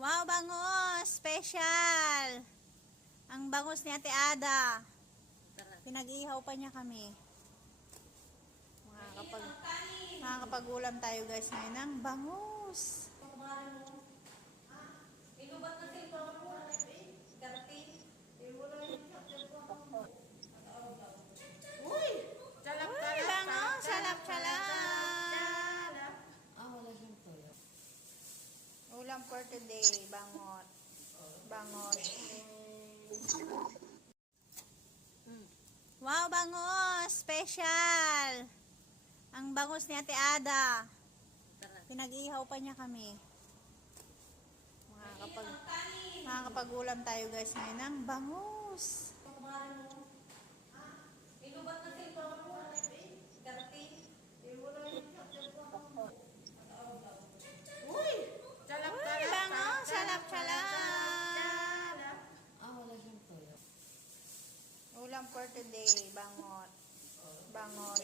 Wow, bangus! Special! Ang bangus ni Ate Ada. Pinag-ihaw pa niya kami. Makakapag-ulam tayo guys ngayon ng bangus. Uy, bangus! Salap-salap! Ulam for today, bangot. Bangot. Wow, bangus! Special! Ang bangus ni Ate Ada. Pinag-ihaw pa niya kami. Makakapag-ulam tayo guys ngayon ng bangus. Uy, bangus! Salap-salap! Ulam for today, bangot. Bangot.